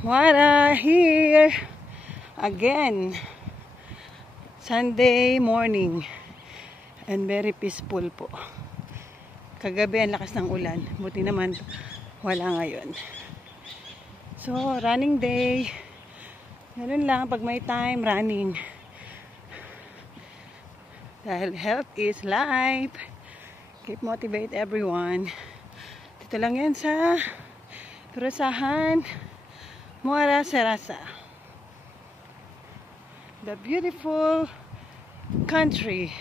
Wara here again. Sunday morning and very peaceful po. Kagabi ang lakas ng ulan, buti naman wala ngayon. So running day, ganun lang pag may time, running. Dahil health is life. Keep motivate everyone. Dito lang yan sa Turasahan, Muara Serasa. The beautiful country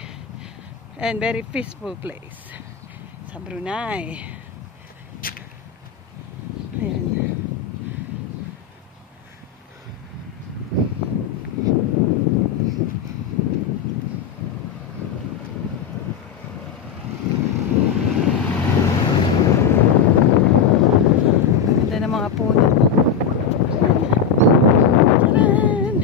and very peaceful place sa Brunei. Ayan. Mga puno. Taran!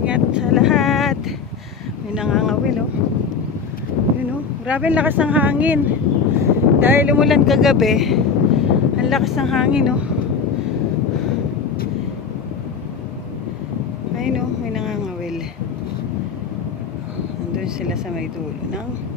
Ingat sa lahat. May nangangawil, oh. Yun, oh. Grabe ang lakas ng hangin. Dahil umulan kagabi, ang lakas ng hangin, oh. Ayun, oh, may nangangawil. Nandun sila sa may dulo ng